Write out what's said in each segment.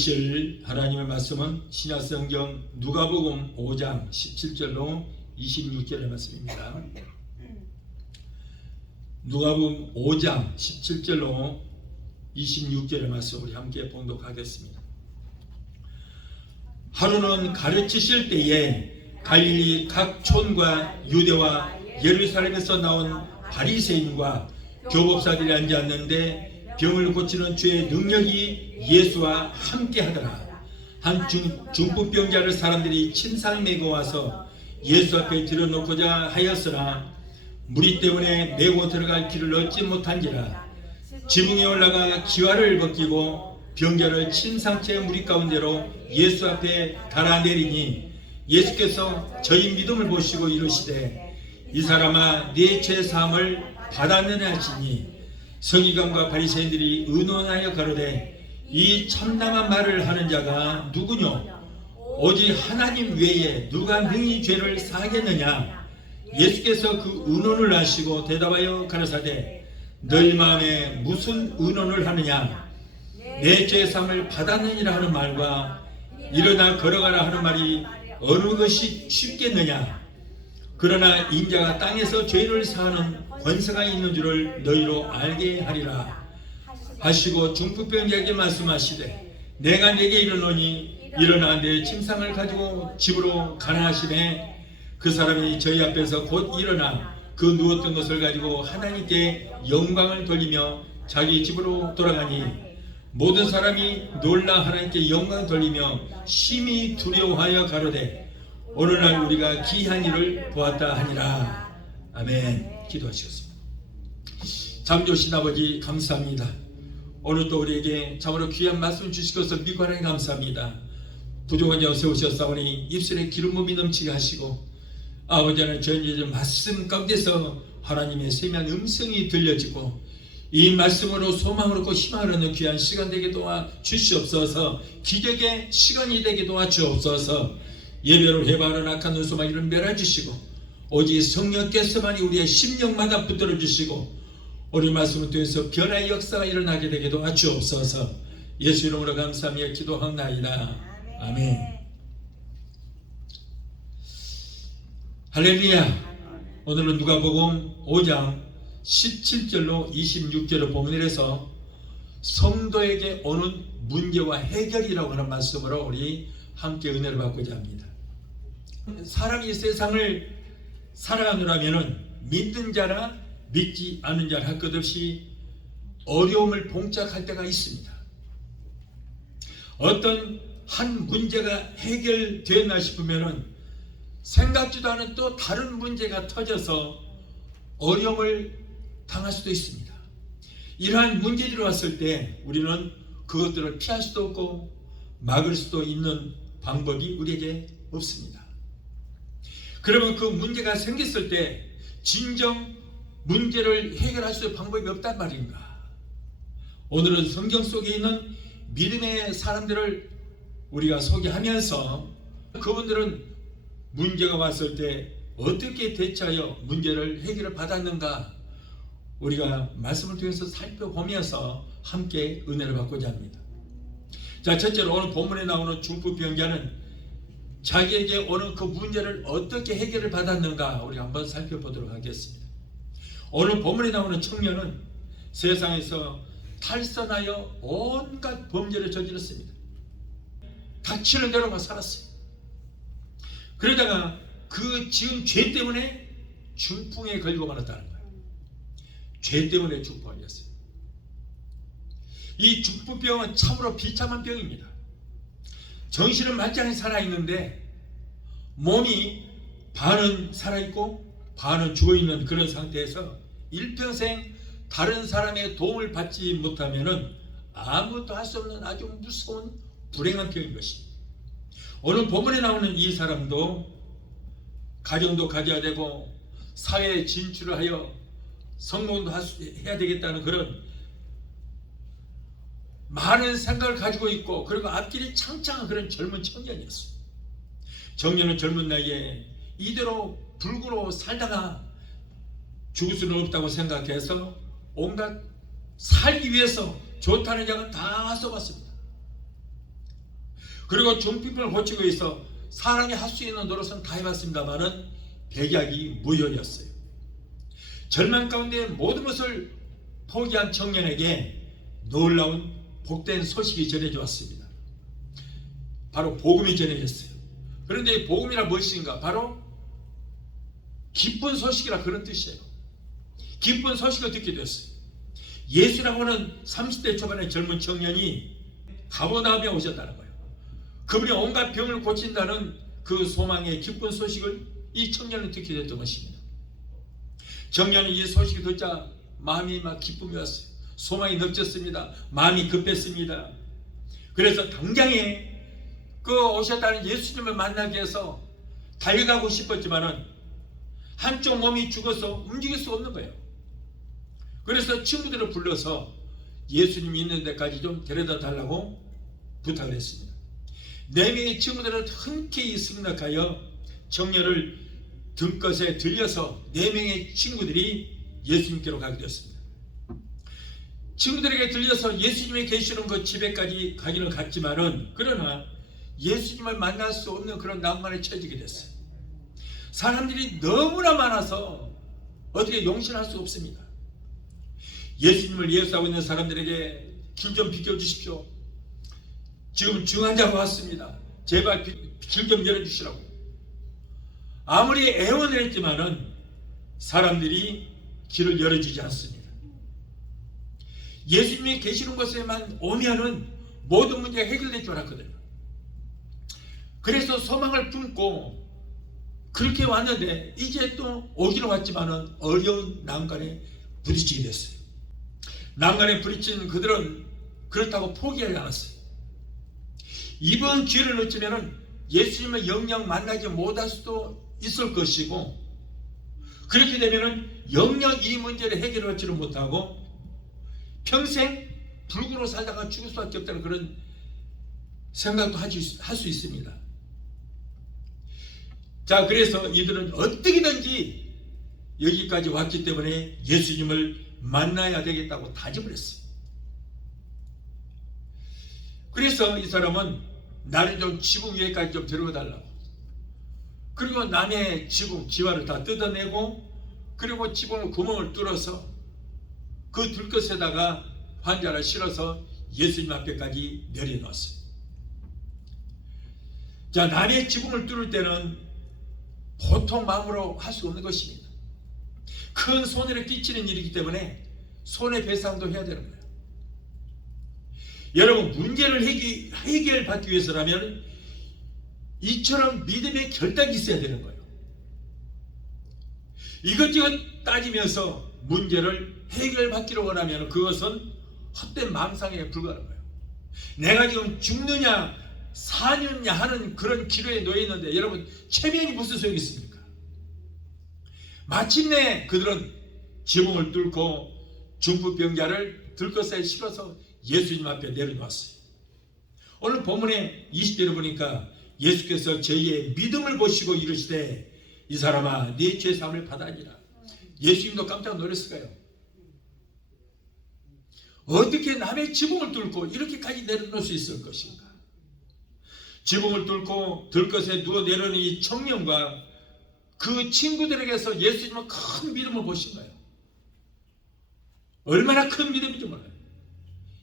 들으실 하나님의 말씀은 신약성경 누가복음 5장 17절로 26절의 말씀입니다. 누가복음 5장 17절로 26절의 말씀 우리 함께 봉독하겠습니다. 하루는 가르치실 때에 갈릴리 각 촌과 유대와 예루살렘에서 나온 바리새인과 교법사들이 앉았는데 병을 고치는 주의 능력이 예수와 함께 하더라. 한 중풍병자를 사람들이 침상 메고 와서 예수 앞에 들여놓고자 하였으나 무리 때문에 메고 들어갈 길을 얻지 못한지라. 지붕에 올라가 기와를 벗기고 병자를 침상체 무리 가운데로 예수 앞에 달아내리니 예수께서 저희 믿음을 보시고 이르시되 이 사람아 네 죄 사함을 받았느냐 하시니 서기관과 바리새인들이 의논하여 가로되 이 참담한 말을 하는 자가 누구뇨? 오직 하나님 외에 누가 능히 죄를 사하겠느냐? 예수께서 그 의논을 아시고 대답하여 가라사대 너희 마음에 무슨 의논을 하느냐? 내 죄 사함을 받았느니라 하는 말과 일어나 걸어가라 하는 말이 어느 것이 쉽겠느냐? 그러나 인자가 땅에서 죄를 사하는 권세가 있는 줄을 너희로 알게 하리라 하시고 중풍병자에게 말씀하시되 내가 네게 이르노니 일어나 내 침상을 가지고 집으로 가라 하시매 그 사람이 저희 앞에서 곧 일어나 그 누웠던 것을 가지고 하나님께 영광을 돌리며 자기 집으로 돌아가니 모든 사람이 놀라 하나님께 영광을 돌리며 심히 두려워하여 가로되 오늘날 우리가 기이한 일을 보았다 하니라. 아멘. 기도하시겠습니다. 참 좋으신 아버지 감사합니다. 오늘 또 우리에게 참으로 귀한 말씀 주실 것을 믿고 하나님 감사합니다. 부족한 자 세우셨사오니 입술에 기름 부음이 넘치게 하시고 아버지 하나님 전제적 말씀 가운데서 하나님의 세미한 음성이 들려지고 이 말씀으로 소망을 얻고 희망을 얻는 귀한 시간 되게 도와 주시옵소서. 기적의 시간이 되게 도와 주옵소서. 예배로 해바라는 악한 눈소망이를 멸하주시고 오직 성령께서만이 우리의 심령마다 붙들어 주시고 우리 말씀을 통해서 변화의 역사가 일어나게 되게 도와주옵소서. 예수 이름으로 감사하며 기도하옵나이다. 아멘. 할렐루야. 오늘은 누가복음 5장 17절로 26절의 본문에서 성도에게 오는 문제와 해결이라고 하는 말씀으로 우리 함께 은혜를 받고자 합니다. 사람이 세상을 살아가느라면 믿는 자나 믿지 않는 자나 할 것 없이 어려움을 봉착할 때가 있습니다. 어떤 한 문제가 해결되었나 싶으면 생각지도 않은 또 다른 문제가 터져서 어려움을 당할 수도 있습니다. 이러한 문제들이 왔을 때 우리는 그것들을 피할 수도 없고 막을 수도 있는 방법이 우리에게 없습니다. 그러면 그 문제가 생겼을 때 진정 문제를 해결할 수 있는 방법이 없단 말인가? 오늘은 성경 속에 있는 믿음의 사람들을 우리가 소개하면서 그분들은 문제가 왔을 때 어떻게 대처하여 문제를 해결을 받았는가 우리가 말씀을 통해서 살펴보면서 함께 은혜를 받고자 합니다. 자, 첫째로 오늘 본문에 나오는 중풍병자는 자기에게 오는 그 문제를 어떻게 해결을 받았는가 우리가 한번 살펴보도록 하겠습니다. 오늘 본문에 나오는 청년은 세상에서 탈선하여 온갖 범죄를 저질렀습니다. 닥치는 대로만 살았어요. 그러다가 그 지은 죄 때문에 중풍에 걸리고 말았다는 거예요. 죄 때문에 중풍을 걸렸어요. 이 중풍병은 참으로 비참한 병입니다. 정신은 말짱히 살아있는데 몸이 반은 살아있고 반은 죽어있는 그런 상태에서 일평생 다른 사람의 도움을 받지 못하면 아무것도 할 수 없는 아주 무서운 불행한 병인 것입니다. 오늘 본문에 나오는 이 사람도 가정도 가져야 되고 사회에 진출을 하여 성공도 해야 되겠다는 그런 많은 생각을 가지고 있고 그리고 앞길이 창창한 그런 젊은 청년이었어요. 청년은 젊은 나이에 이대로 불구로 살다가 죽을 수는 없다고 생각해서 온갖 살기 위해서 좋다는 약을 다 써봤습니다. 그리고 중풍병을 고치고 있어 사람이 할 수 있는 노릇은 다 해봤습니다만은 백약이 무효였어요. 절망 가운데 모든 것을 포기한 청년에게 놀라운 복된 소식이 전해져 왔습니다. 바로 복음이 전해졌어요. 그런데 이 복음이란 무엇인가? 바로 기쁜 소식이라 그런 뜻이에요. 기쁜 소식을 듣게 됐어요. 예수라고 하는 30대 초반의 젊은 청년이 가버나움에 오셨다는 거예요. 그분이 온갖 병을 고친다는 그 소망의 기쁜 소식을 이 청년은 듣게 됐던 것입니다. 청년이 이 소식을 듣자 마음이 막 기쁨이 왔어요. 소망이 넘쳤습니다. 마음이 급했습니다. 그래서 당장에 그 오셨다는 예수님을 만나기 위해서 달려가고 싶었지만은 한쪽 몸이 죽어서 움직일 수 없는 거예요. 그래서 친구들을 불러서 예수님이 있는 데까지 좀 데려다 달라고 부탁을 했습니다. 4명의 친구들은 흔쾌히 승낙하여 청년을 등것에 들려서 4명의 친구들이 예수님께로 가게 되었습니다. 친구들에게 들려서 예수님이 계시는 그 집에까지 가기는 갔지만은 그러나 예수님을 만날 수 없는 그런 낭만에 처지게 됐어요. 사람들이 너무나 많아서 어떻게 용신할 수 없습니다. 예수님을 예수하고 있는 사람들에게 길 좀 비켜주십시오. 지금 중환자가 왔습니다. 제발 길 좀 열어주시라고. 아무리 애원을 했지만은 사람들이 길을 열어주지 않습니다. 예수님이 계시는 곳에만 오면은 모든 문제가 해결될 줄 알았거든요. 그래서 소망을 품고 그렇게 왔는데 이제 또 오기로 왔지만은 어려운 난관에 부딪히게 됐어요. 난관에 부딪힌 그들은 그렇다고 포기하지 않았어요. 이번 기회를 놓치면은 예수님을 영영 만나지 못할 수도 있을 것이고, 그렇게 되면은 영영 이 문제를 해결하지를 못하고 평생 불구로 살다가 죽을 수밖에 없다는 그런 생각도 할 수 있습니다. 자, 그래서 이들은 어떻게든지 여기까지 왔기 때문에 예수님을 만나야 되겠다고 다짐을 했어요. 그래서 이 사람은 나를 좀 지붕 위에까지 좀 데려가 달라고, 그리고 남의 지붕 지화를 다 뜯어내고, 그리고 지붕을 구멍을 뚫어서 그 들것에다가 환자를 실어서 예수님 앞에까지 내려놓았어요. 자, 남의 지붕을 뚫을 때는 보통 마음으로 할 수 없는 것입니다. 큰 손해를 끼치는 일이기 때문에 손해배상도 해야 되는 거예요. 여러분, 문제를 해결받기 위해서라면 이처럼 믿음의 결단이 있어야 되는 거예요. 이것저것 따지면서 문제를 해결받기를 원하면 그것은 헛된 망상에 불과한 거예요. 내가 지금 죽느냐 사느냐 하는 그런 기로에 놓여 있는데 여러분, 체면이 무슨 소용이 있습니까? 마침내 그들은 지붕을 뚫고 중풍병자를 들것에 실어서 예수님 앞에 내려놓았어요. 오늘 본문의 20절을 보니까 예수께서 저희의 믿음을 보시고 이르시되 이 사람아 네 죄 사함을 받아니라. 예수님도 깜짝 놀랐을 거예요. 어떻게 남의 지붕을 뚫고 이렇게까지 내려놓을 수 있을 것인가? 지붕을 뚫고 들것에 누워 내려오는 이 청년과 그 친구들에게서 예수님은 큰 믿음을 보신 거예요. 얼마나 큰 믿음인지 몰라요.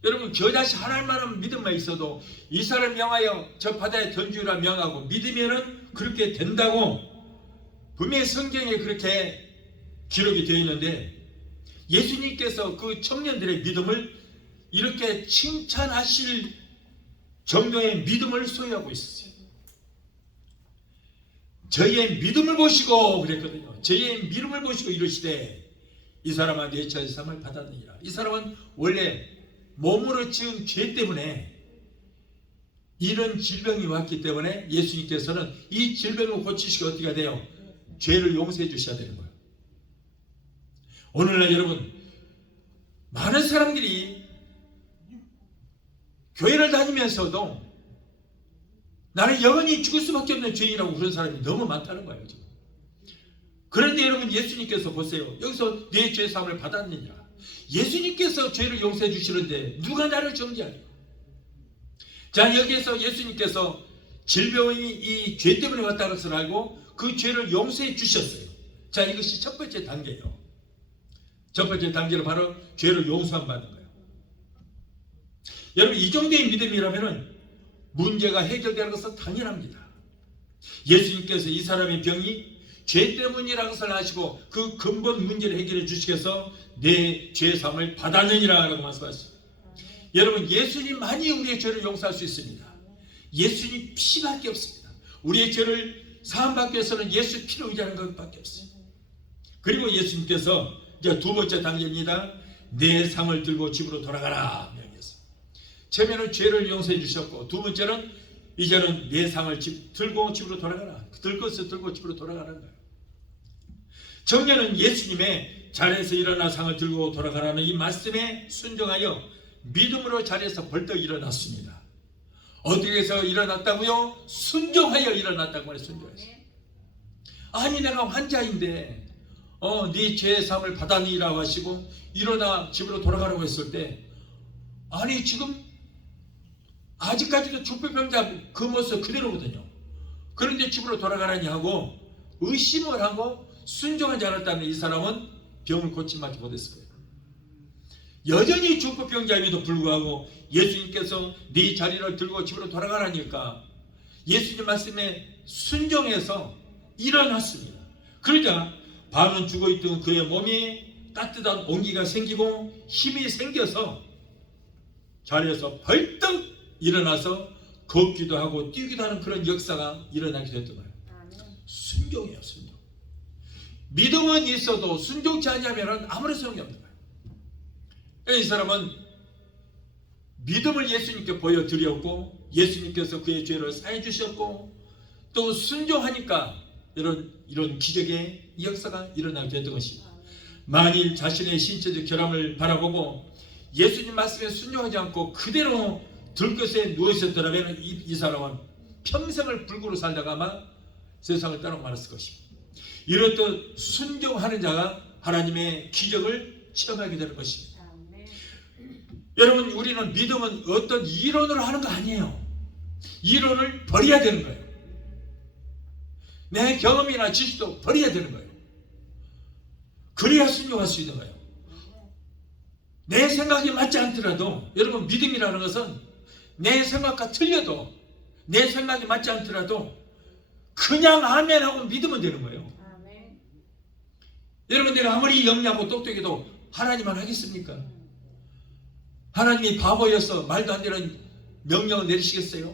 여러분, 겨자씨 하나만한 믿음만 있어도 이 사람 명하여 저 바다에 던지라 명하고 믿으면은 그렇게 된다고 분명히 성경에 그렇게 기록이 되어 있는데, 예수님께서 그 청년들의 믿음을 이렇게 칭찬하실 정도의 믿음을 소유하고 있었어요. 저희의 믿음을 보시고 그랬거든요. 저희의 믿음을 보시고 이르시되 이 사람아 네 죄 사함을 받았느니라. 이 사람은 원래 몸으로 지은 죄 때문에 이런 질병이 왔기 때문에 예수님께서는 이 질병을 고치시고 어떻게 돼요? 죄를 용서해 주셔야 되는 거예요. 오늘날 여러분, 많은 사람들이 교회를 다니면서도 나는 영원히 죽을 수밖에 없는 죄인이라고 그런 사람이 너무 많다는 거예요, 지금. 그런데 여러분, 예수님께서 보세요. 여기서 네 죄 사함을 받았느냐. 예수님께서 죄를 용서해 주시는데 누가 나를 정죄하냐. 자, 여기에서 예수님께서 질병이 이 죄 때문에 왔다는 것을 알고 그 죄를 용서해 주셨어요. 자, 이것이 첫 번째 단계예요. 첫 번째 단계는 바로 죄를 용서함 받는 거예요. 여러분, 이 정도의 믿음이라면 문제가 해결되는 것은 당연합니다. 예수님께서 이 사람의 병이 죄 때문이라는 것을 아시고 그 근본 문제를 해결해 주시겠어 내 죄사함을 받았느니라 라고 말씀하셨습니다. 여러분, 예수님만이 우리의 죄를 용서할 수 있습니다. 예수님 피밖에 없습니다. 우리의 죄를 사함받기 위해서는 예수 피를 의지하는 것밖에 없어요. 그리고 예수님께서 이제 두 번째 단계입니다. 내 상을 들고 집으로 돌아가라 명령했어요. 처음에는 죄를 용서해 주셨고, 두 번째는 이제는 내 상을 들고 집으로 돌아가라. 들고 집으로 돌아가는 거예요. 청년은 예수님의 자리에서 일어나 상을 들고 돌아가라는 이 말씀에 순종하여 믿음으로 자리에서 벌떡 일어났습니다. 어떻게 해서 일어났다고요? 순종하여 일어났다고 말해요. 순종했어요. 아니, 내가 환자인데 네 죄의 사함을 받았니라고 하시고 일어나 집으로 돌아가라고 했을 때, 아니 지금 아직까지도 중풍병자 그 모습 그대로거든요. 그런데 집으로 돌아가라니 하고 의심을 하고 순종하지 않았다면 이 사람은 병을 고침받지 못했을 거예요. 여전히 중풍병자임에도 불구하고 예수님께서 네 자리를 들고 집으로 돌아가라니까 예수님 말씀에 순종해서 일어났습니다. 그러자 반은 죽어있던 그의 몸에 따뜻한 온기가 생기고 힘이 생겨서 자리에서 벌떡 일어나서 걷기도 하고 뛰기도 하는 그런 역사가 일어나게 됐던 거예요. 순종이에요. 순종. 믿음은 있어도 순종치 않으면 아무런 소용이 없는 거예요. 이 사람은 믿음을 예수님께 보여드렸고 예수님께서 그의 죄를 사해 주셨고 또 순종하니까 이런 기적의 역사가 일어나게 됐던 것입니다. 만일 자신의 신체적 결함을 바라보고 예수님 말씀에 순종하지 않고 그대로 들것에 누워 있었더라면 이 사람은 평생을 불구로 살다가 아마 세상을 떠나고 말았을 것입니다. 이렇듯 순종하는 자가 하나님의 기적을 체험하게 되는 것입니다. 여러분, 우리는 믿음은 어떤 이론으로 하는 거 아니에요. 이론을 버려야 되는 거예요. 내 경험이나 지식도 버려야 되는 거예요. 그래야 순종할 수 있는 거예요. 내 생각이 맞지 않더라도, 여러분, 믿음이라는 것은 내 생각과 틀려도, 내 생각이 맞지 않더라도 그냥 아멘 하고 믿으면 되는 거예요. 아멘. 여러분, 내가 아무리 영리하고 똑똑해도 하나님만 하겠습니까? 하나님이 바보여서 말도 안 되는 명령을 내리시겠어요?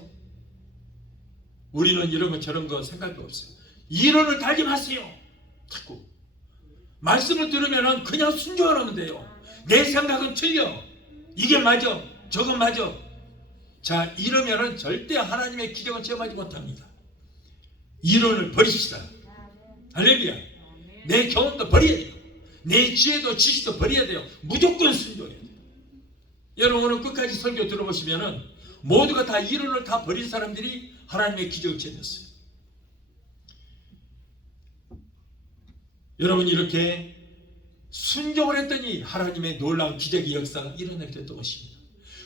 우리는 이런 거 저런 거 생각이 없어요. 이론을 달지 마세요. 자꾸 말씀을 들으면 그냥 순종하면 돼요. 내 생각은 틀려. 이게 맞아. 저건 맞아. 자, 이러면은 절대 하나님의 기적은 체험하지 못합니다. 이론을 버립시다. 할렐루야. 내 경험도 버려야 돼요. 내 지혜도 지식도 버려야 돼요. 무조건 순종해야 돼요. 여러분, 오늘 끝까지 설교 들어보시면은 모두가 다 이론을 다 버린 사람들이 하나님의 기적을 체험했어요. 여러분, 이렇게 순종을 했더니 하나님의 놀라운 기적의 역사가 일어나게 됐던 것입니다.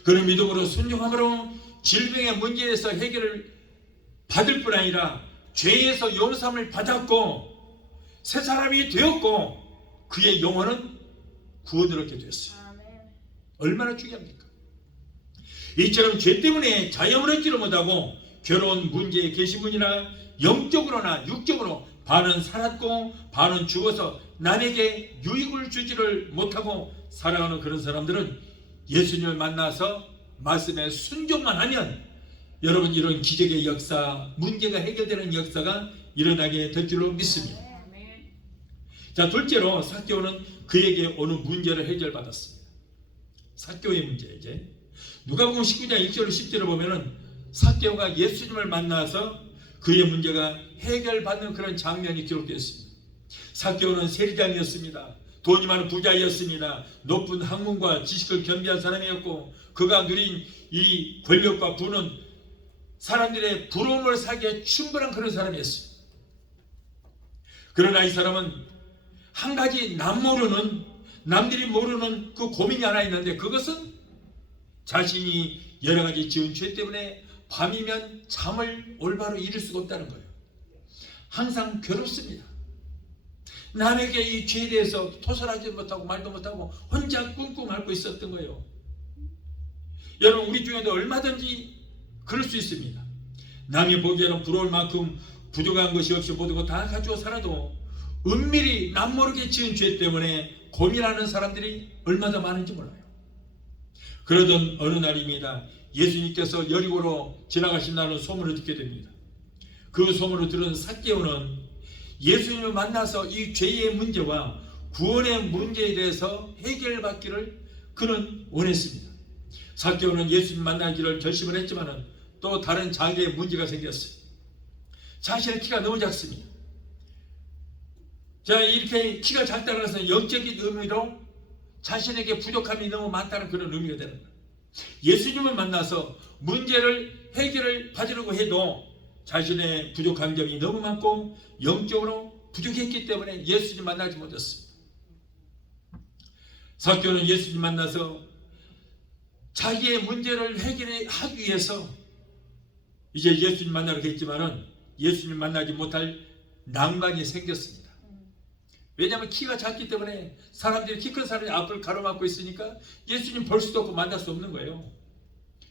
그런 믿음으로 순종함으로 질병의 문제에서 해결을 받을 뿐 아니라 죄에서 용서함을 받았고 새 사람이 되었고 그의 영혼은 구원을 얻게 되었어요. 얼마나 중요합니까? 이처럼 죄 때문에 자영을 얻지를 못하고 괴로운 문제에 계신 분이나 영적으로나 육적으로 반은 살았고 반은 죽어서 남에게 유익을 주지를 못하고 살아가는 그런 사람들은 예수님을 만나서 말씀에 순종만 하면 여러분, 이런 기적의 역사, 문제가 해결되는 역사가 일어나게 될 줄로 믿습니다. 자, 둘째로 삭개오는 그에게 오는 문제를 해결받았습니다. 삭개오의 문제, 이제 누가복음 19장 1절 10절을 보면은 삭개오가 예수님을 만나서 그의 문제가 해결받는 그런 장면이 기록되어 있습니다. 삭개오는 세리장이었습니다. 돈이 많은 부자였습니다. 높은 학문과 지식을 겸비한 사람이었고 그가 누린 이 권력과 부는 사람들의 부러움을 사기에 충분한 그런 사람이었습니다. 그러나 이 사람은 한 가지 남들이 모르는 그 고민이 하나 있는데 그것은 자신이 여러 가지 지은 죄 때문에 밤이면 잠을 올바로 이룰 수가 없다는 거예요. 항상 괴롭습니다. 남에게 이 죄에 대해서 토설하지 못하고 말도 못하고 혼자 꿍꿍 앓고 있었던 거예요. 여러분, 우리 중에도 얼마든지 그럴 수 있습니다. 남이 보기에는 부러울 만큼 부족한 것이 없이 모든 것 다 가지고 살아도 은밀히 남모르게 지은 죄 때문에 고민하는 사람들이 얼마나 많은지 몰라요. 그러던 어느 날입니다. 예수님께서 여리고로 지나가신다는 소문을 듣게 됩니다. 그 소문을 들은 삭개오는 예수님을 만나서 이 죄의 문제와 구원의 문제에 대해서 해결받기를 그는 원했습니다. 삭개오는 예수님 만나기를 결심을 했지만 또 다른 장애의 문제가 생겼어요. 자신의 키가 너무 작습니다. 자, 이렇게 키가 작다는 것은 영적인 의미로 자신에게 부족함이 너무 많다는 그런 의미가 되는 거예요. 예수님을 만나서 문제를 해결을 받으려고 해도 자신의 부족한 점이 너무 많고 영적으로 부족했기 때문에 예수님 만나지 못했습니다. 삭개오는 예수님 만나서 자기의 문제를 해결하기 위해서 이제 예수님 만나러 갔지만은 예수님 만나지 못할 낭만이 생겼습니다. 왜냐하면 키가 작기 때문에 사람들이 키 큰 사람이 앞을 가로막고 있으니까 예수님 볼 수도 없고 만날 수 없는 거예요.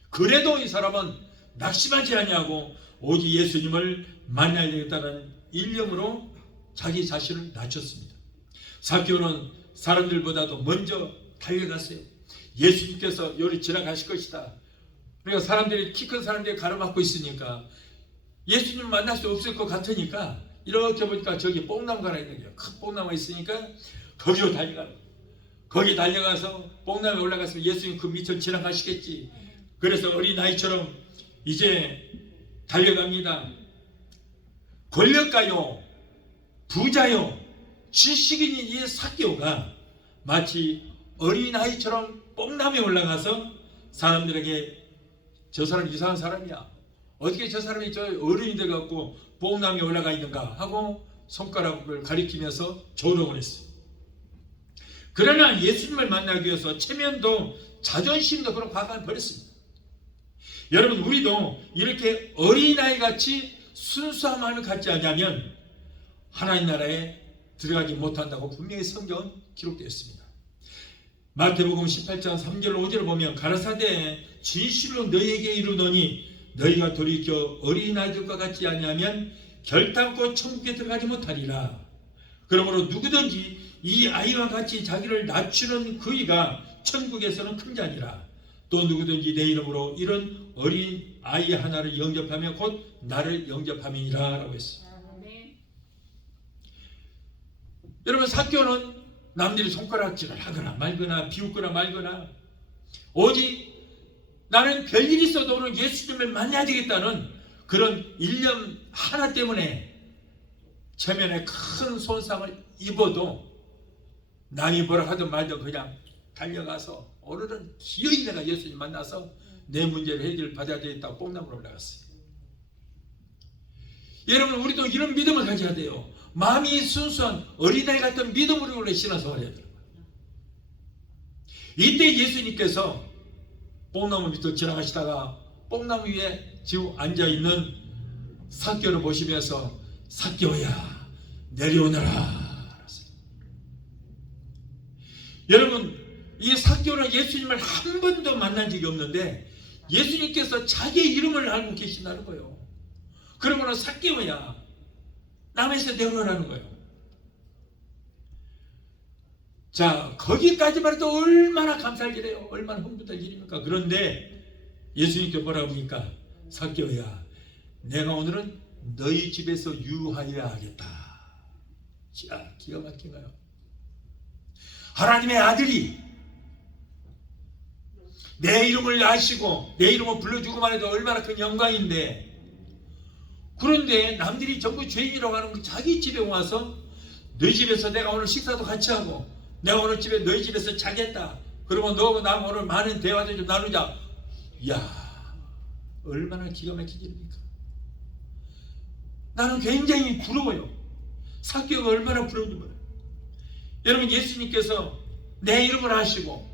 그래도 이 사람은 낙심하지 아니하고 오직 예수님을 만나야 되겠다는 일념으로 자기 자신을 낮췄습니다. 삭개오는 사람들보다도 먼저 달려갔어요. 예수님께서 여기 지나가실 것이다. 그러니까 사람들이 키 큰 사람들이 가로막고 있으니까 예수님 만날 수 없을 것 같으니까 이렇게 보니까 저기 뽕나무가 하나 있는 거예요. 큰 뽕나무가 있으니까 거기로 달려가는 거예요. 거기 달려가서 뽕나무에 올라가서 예수님 그 밑을 지나가시겠지. 그래서 어린아이처럼 이제 달려갑니다. 권력가요, 부자요, 지식인인 이 삭개오가 마치 어린아이처럼 뽕나무에 올라가서 사람들에게 저 사람 이상한 사람이야. 어떻게 저 사람이 저 어른이 돼갖고 뽕나무에 올라가 있는가 하고 손가락을 가리키면서 조롱을 했어요. 그러나 예수님을 만나기 위해서 체면도 자존심도 그런 과감히 버렸습니다. 여러분, 우리도 이렇게 어린아이같이 순수한 마음을 갖지 않으면 하나님 나라에 들어가지 못한다고 분명히 성경은 기록되어 있습니다. 마태복음 18장 3절 5절을 보면 가라사대 진실로 너희에게 이르노니 너희가 돌이켜 어린아이들과 같지 아니하면 결단코 천국에 들어가지 못하리라. 그러므로 누구든지 이 아이와 같이 자기를 낮추는 그이가 천국에서는 큰 자니라. 또 누구든지 내 이름으로 이런 어린 아이 하나를 영접하면 곧 나를 영접함이니라 라고 했습니다. 여러분, 삭개오는 남들이 손가락질을 하거나 말거나 비웃거나 말거나 오직 나는 별일이 있어도 오늘 예수님을 만나야 되겠다는 그런 일념 하나 때문에 체면에 큰 손상을 입어도 남이 뭐라 하든 말든 그냥 달려가서 오늘은 기어이 내가 예수님 만나서 내 문제를 해결 받아야 되겠다고 뽕나무로 올라갔어요. 여러분, 우리도 이런 믿음을 가져야 돼요. 마음이 순수한 어린아이 같은 믿음으로 원래 신앙생활을 해야 돼요. 이때 예수님께서 뽕나무 밑을 지나가시다가 뽕나무 위에 지금 앉아있는 삭개오를 보시면서 삭개오야 내려오너라. 여러분, 이 삭개오는 예수님을 한 번도 만난 적이 없는데 예수님께서 자기의 이름을 알고 계신다는 거예요. 그러므로 삭개오야 남에서 내려오라는 거예요. 자, 거기까지만 해도 얼마나 감사할 일이에요. 얼마나 흥분될 일입니까? 그런데 예수님께 뭐라고 하니까 삭개오야 내가 오늘은 너희 집에서 유하여야 하겠다. 자, 기가 막힌 거예요. 하나님의 아들이 내 이름을 아시고 내 이름을 불러주고만 해도 얼마나 큰 영광인데, 그런데 남들이 전부 죄인이라고 하는 자기 집에 와서 너희 집에서 내가 오늘 식사도 같이 하고 내가 오늘 집에 너희 집에서 자겠다. 그러면 너하고 나하고 오늘 많은 대화도 좀 나누자. 이야, 얼마나 기가 막힌 일입니까? 나는 굉장히 부러워요. 삭개오가 얼마나 부러운지 몰라요. 여러분, 예수님께서 내 이름을 아시고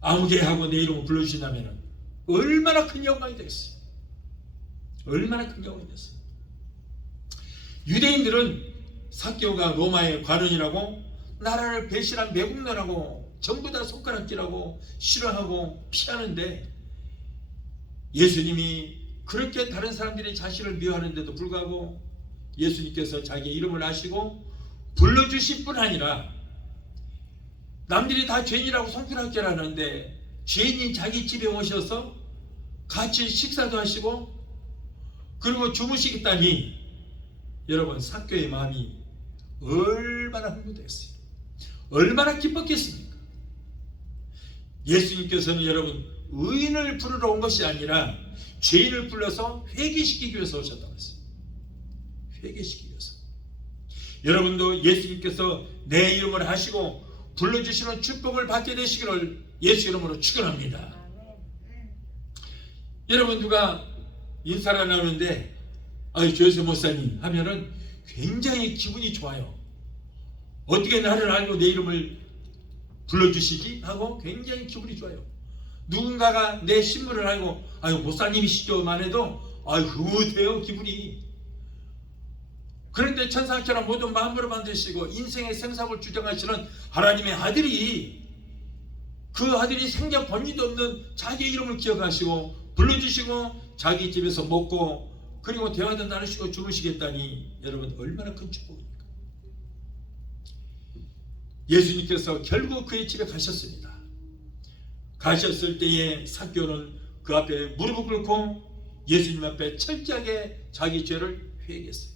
아무개 하고 내 이름을 불러주신다면 얼마나 큰 영광이 되겠어요. 얼마나 큰 영광이 됐어요. 유대인들은 삭개오가 로마의 관원이라고, 나라를 배신한 매국노라고, 전부 다 손가락질하고 싫어하고 피하는데, 예수님이 그렇게 다른 사람들이 자신을 미워하는데도 불구하고 예수님께서 자기의 이름을 아시고 불러주실 뿐 아니라, 남들이 다 죄인이라고 손가락질하는데 죄인인 자기 집에 오셔서 같이 식사도 하시고 그리고 주무시겠다니, 여러분 삭개오의 마음이 얼마나 흥분됐어요. 얼마나 기뻤겠습니까? 예수님께서는 여러분 의인을 부르러 온 것이 아니라 죄인을 불러서 회개시키기 위해서 오셨다고 했어요. 회개시키기 위해서. 여러분도 예수님께서 내 이름을 하시고 불러주시는 축복을 받게 되시기를 예수 이름으로 축원합니다. 여러분 누가 인사를 나누는데 조여서 목사님 하면은 굉장히 기분이 좋아요. 어떻게 나를 알고 내 이름을 불러주시지? 하고 굉장히 기분이 좋아요. 누군가가 내 신분을 알고 목사님이시죠만 해도 흐뭇해요, 기분이. 그런데 천사처럼 모든 마음으로 만드시고 인생의 생사를 주장하시는 하나님의 아들이, 그 아들이 생전 본 일도 없는 자기의 이름을 기억하시고 불러주시고 자기 집에서 먹고 그리고 대화도 나누시고 주무시겠다니, 여러분 얼마나 큰 축복입니까? 예수님께서 결국 그의 집에 가셨습니다. 가셨을 때에 삭개오는 그 앞에 무릎을 꿇고 예수님 앞에 철저하게 자기 죄를 회개했어요.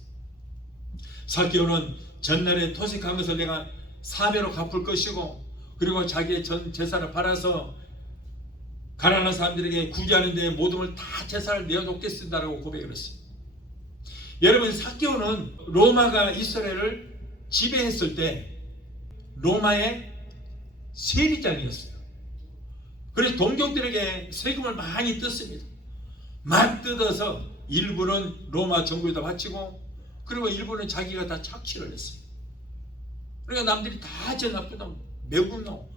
삭개오는 전날에 토색한 것을 내가 4배로 갚을 것이고, 그리고 자기의 전 재산을 팔아서 가난한 사람들에게 구제하는 데 모든 걸 다 재산을 내어놓겠습니다라고 고백을 했어요. 여러분 삭개오는 로마가 이스라엘을 지배했을 때 로마의 세리장이었어요. 그래서 동족들에게 세금을 많이 뜯습니다. 막 뜯어서 일부는 로마 정부에다 바치고 그리고 일부는 자기가 다 착취를 했어요. 그러니까 남들이 다 저 나쁜 놈, 매국노,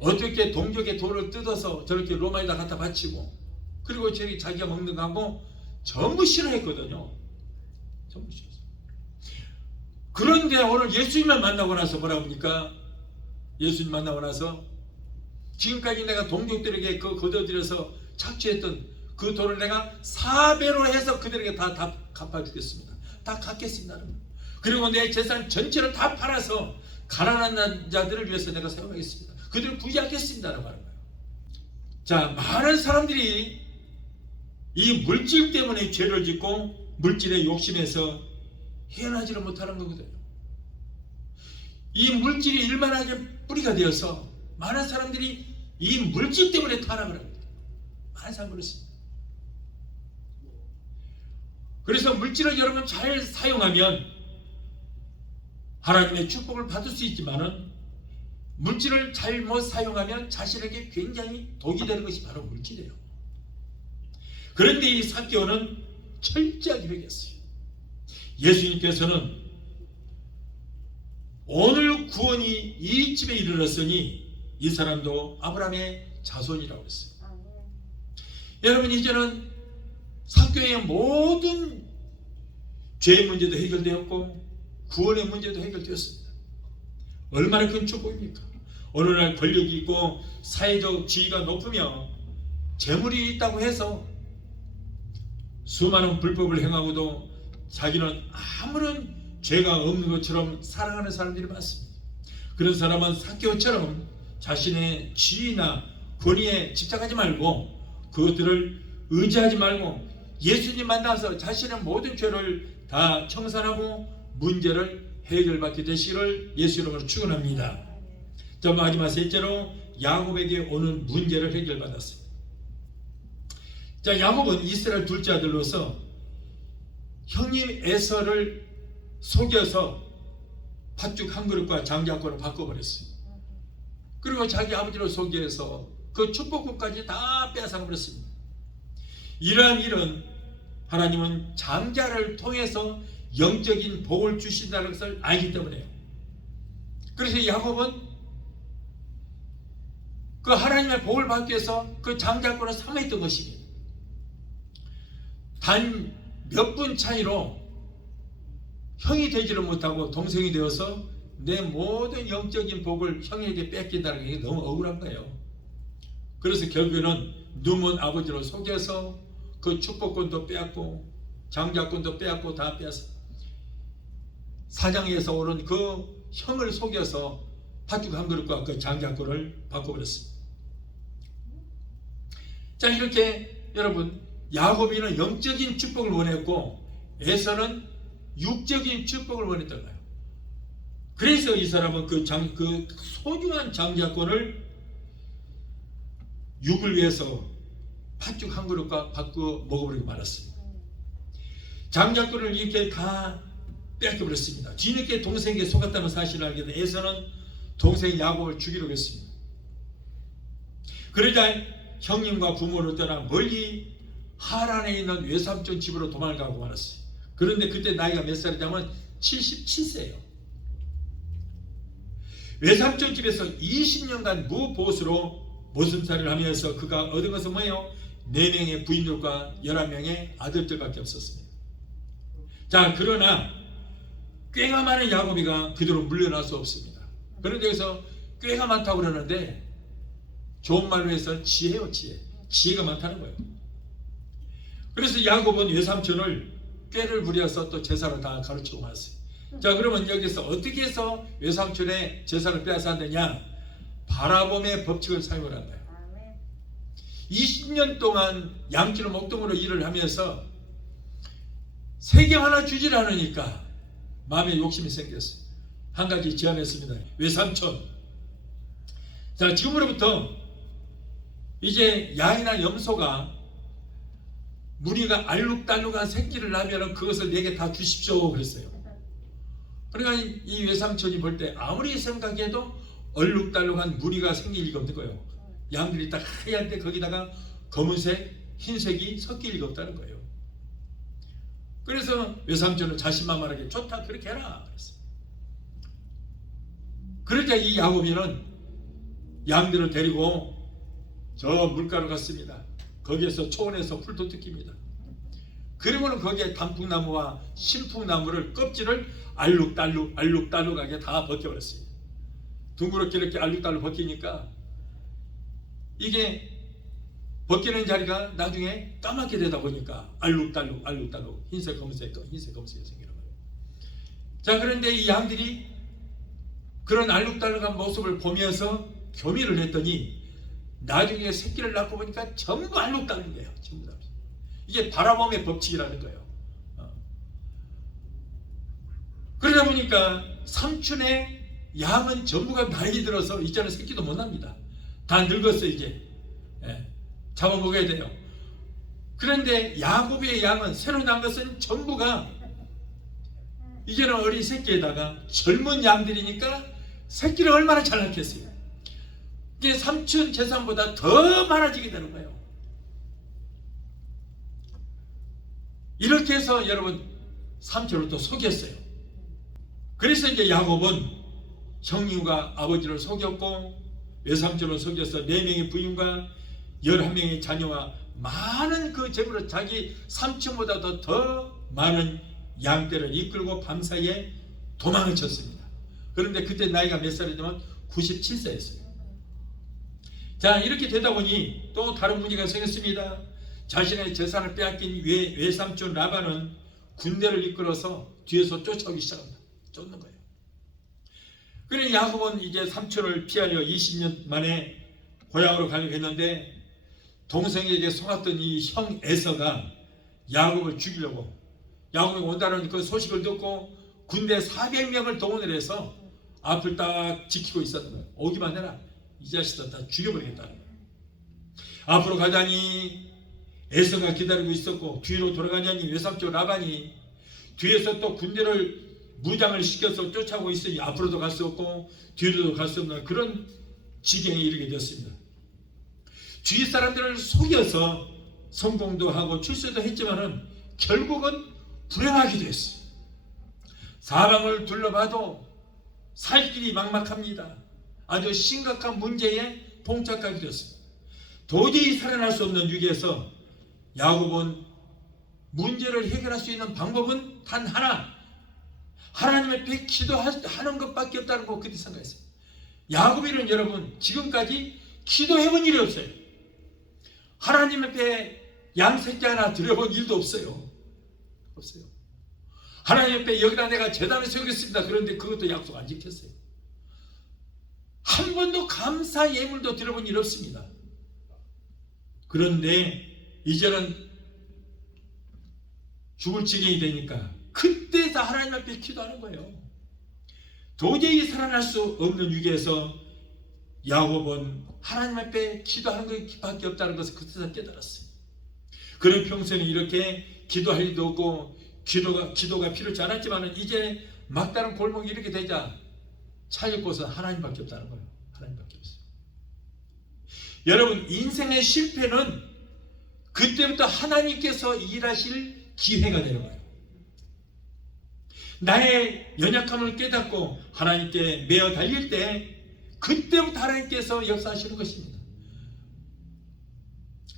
어떻게 동족의 돈을 뜯어서 저렇게 로마에다 갖다 바치고 그리고 저기 자기가 먹는 거 하고 전부 싫어했거든요. 전부 싫어했어요. 그런데 오늘 예수님을 만나고 나서 뭐라고 합니까? 예수님 만나고 나서 지금까지 내가 동족들에게 그 거둬들여서 착취했던 그 돈을 내가 4배로 해서 그들에게 다 갚아주겠습니다. 다 갚겠습니다. 그리고 내 재산 전체를 다 팔아서 가난한 자들을 위해서 내가 사용하겠습니다. 그들을 구제하겠습니다. 라고 하는 거예요. 자, 많은 사람들이 이 물질 때문에 죄를 짓고 물질에 욕심해서 헤어나지를 못하는 거거든요. 이 물질이 일만하게 뿌리가 되어서 많은 사람들이 이 물질 때문에 타락을 합니다. 많은 사람이 그렇습니다. 그래서 물질을 여러분 잘 사용하면 하나님의 축복을 받을 수 있지만은 물질을 잘못 사용하면 자신에게 굉장히 독이 되는 것이 바로 물질이에요. 그런데 이 삭개오는 철저하게 회개했어요. 예수님께서는 오늘 구원이 이 집에 이르렀으니 이 사람도 아브라함의 자손이라고 했어요. 여러분 이제는 삭개오의 모든 죄의 문제도 해결되었고 구원의 문제도 해결되었습니다. 얼마나 큰 축복입니까? 오늘날 권력이 있고 사회적 지위가 높으며 재물이 있다고 해서 수많은 불법을 행하고도 자기는 아무런 죄가 없는 것처럼 살아가는 사람들이 많습니다. 그런 사람은 삭개오처럼 자신의 지위나 권위에 집착하지 말고 그것들을 의지하지 말고 예수님 만나서 자신의 모든 죄를 다 청산하고 문제를 해결받게 되시기를 예수 이름으로 축원합니다. 자, 마지막 셋째로 야곱에게 오는 문제를 해결받았습니다. 자, 야곱은 이스라엘 둘째 아들로서 형님 에서를 속여서 팥죽 한 그릇과 장자권을 바꿔버렸어요. 그리고 자기 아버지를 속여서 그 축복국까지 다 빼앗아버렸습니다. 이러한 일은 하나님은 장자를 통해서 영적인 복을 주신다는 것을 알기 때문에요. 그래서 야곱은 그 하나님의 복을 받기 위해서 그 장자권을 삼아있던 것입니다. 단 몇 분 차이로 형이 되지를 못하고 동생이 되어서 내 모든 영적인 복을 형에게 뺏긴다는 게 너무 억울한 거예요. 그래서 결국에는 눈먼 아버지를 속여서 그 축복권도 빼앗고 장자권도 빼앗고 다 빼앗어 사장에서 오른 그 형을 속여서 팥죽 한 그릇과 그 장자권을 바꿔버렸습니다. 자, 이렇게 여러분, 야곱이는 영적인 축복을 원했고 에서는 육적인 축복을 원했던 거예요. 그래서 이 사람은 그 소중한 장자권을 육을 위해서 팥죽 한 그릇과 바꾸어 먹어버리고 말았습니다. 장자권을 이렇게 다 뺏겨버렸습니다. 뒤늦게 동생에게 속았다는 사실을 알게 된 에서는 동생 야곱을 죽이려고 했습니다. 그러자 형님과 부모를 떠나 멀리 하란에 있는 외삼촌 집으로 도망가고 말았어요. 그런데 그때 나이가 몇 살이냐면 77세예요. 외삼촌 집에서 20년간 무보수로 모순살이를 하면서 그가 얻은 것은 뭐예요? 4명의 부인들과 11명의 아들들밖에 없었습니다. 자, 그러나 꾀가 많은 야곱이가 그대로 물러날 수 없습니다. 그런데 여기서 꾀가 많다고 그러는데 좋은 말로 해서 지혜요, 지혜. 지혜가 많다는 거예요. 그래서 야곱은 외삼촌을 꾀를 부려서 또 제사를 다 가르치고 말았어요. 자, 그러면 여기서 어떻게 해서 외삼촌의 제사를 빼앗아 한다냐? 바라봄의 법칙을 사용을 한다. 20년 동안 양치로 목동으로 일을 하면서 세경 하나 주질 않으니까 마음에 욕심이 생겼어요. 한 가지 제안했습니다. 외삼촌, 자, 지금으로부터 이제 양이나 염소가 무리가 알룩달룩한 새끼를 낳으면 그것을 내게 다 주십시오 그랬어요. 그러니까 이 외삼촌이 볼 때 아무리 생각해도 얼룩달룩한 무리가 생길 리가 없는 거예요. 양들이 딱 하얀데 거기다가 검은색, 흰색이 섞일 리가 없다는 거예요. 그래서 외삼촌은 자신만만하게 좋다, 그렇게 해라 그랬어요. 그러니까 이 야곱이는 양들을 데리고 저 물가로 갔습니다. 거기에서 초원에서 풀도 뜯깁니다. 그러면 거기에 단풍나무와 신풍나무를 껍질을 알룩달룩하게 다 벗겨버렸어요. 둥그렇게 이렇게 알룩달룩 벗기니까 이게 벗기는 자리가 나중에 까맣게 되다 보니까 알룩달룩 흰색 검은색이 생기는 거예요. 자, 그런데 이 양들이 그런 알룩달룩한 모습을 보면서 교미를 했더니 나중에 새끼를 낳고 보니까 전부 알룩달룩해요. 전부 다. 이게 바라봄의 법칙이라는 거예요. 그러다 보니까 삼촌의 양은 전부가 나이 들어서 이제는 새끼도 못 납니다. 다 늙었어 이제. 잡아먹어야 돼요. 그런데 야곱의 양은 새로 난 것은 전부가 이제는 어린 새끼에다가 젊은 양들이니까 새끼를 얼마나 잘 낳겠어요. 이게 삼촌 재산보다 더 많아지게 되는 거예요. 이렇게 해서 여러분 삼촌을 또 속였어요. 그래서 이제 야곱은 형님과 아버지를 속였고 외삼촌을 속여서 4명의 부인과 11명의 자녀와 많은 그 재물을 자기 삼촌보다도 더 많은 양떼를 이끌고 밤사이에 도망을 쳤습니다. 그런데 그때 나이가 몇 살이냐면 97세였어요. 자, 이렇게 되다 보니 또 다른 문제가 생겼습니다. 자신의 재산을 빼앗긴 외삼촌 라반은 군대를 이끌어서 뒤에서 쫓아오기 시작합니다. 쫓는 거예요. 그래 야곱은 이제 삼촌을 피하려 20년 만에 고향으로 가려고 했는데 동생에게 속았던 이 형 에서가 야곱을 죽이려고 야곱이 온다는 그 소식을 듣고 군대 400명을 동원을 해서 앞을 딱 지키고 있었던 거예요. 오기만 해라. 이 자식들 다 죽여버리겠다는 거예요. 앞으로 가자니 에서가 기다리고 있었고 뒤로 돌아가냐니 외삼촌 라반이 뒤에서 또 군대를 무장을 시켜서 쫓아오고 있으니 앞으로도 갈 수 없고 뒤로도 갈 수 없는 그런 지경에 이르게 되었습니다. 주위 사람들을 속여서 성공도 하고 출세도 했지만은 결국은 불행하게 됐어요. 사방을 둘러봐도 살 길이 막막합니다. 아주 심각한 문제에 봉착하게 되었습니다. 도저히 살아날 수 없는 위기에서 야곱은 문제를 해결할 수 있는 방법은 단 하나, 하나님 앞에 기도하는 것밖에 없다는 거 그때 생각했어요. 야곱이는 여러분 지금까지 기도해본 일이 없어요. 하나님 앞에 양새끼 하나 드려본 일도 없어요. 하나님 앞에 여기다 내가 제단을 세우겠습니다. 그런데 그것도 약속 안 지켰어요. 한 번도 감사 예물도 드려본 일 없습니다. 그런데 이제는 죽을 지경이 되니까 그때 다 하나님 앞에 기도하는 거예요. 도저히 살아날 수 없는 위기에서 야곱은 하나님 앞에 기도하는 것밖에 없다는 것을 그때서 깨달았어요. 그런 평소에는 이렇게 기도할 일도 없고 기도가 필요치 않았지만 이제 막다른 골목이 이렇게 되자 찾을 곳은 하나님밖에 없다는 거예요. 하나님밖에 없어요. 여러분 인생의 실패는 그때부터 하나님께서 일하실 기회가 되는 거예요. 나의 연약함을 깨닫고 하나님께 매어 달릴 때 그때부터 하나님께서 역사하시는 것입니다.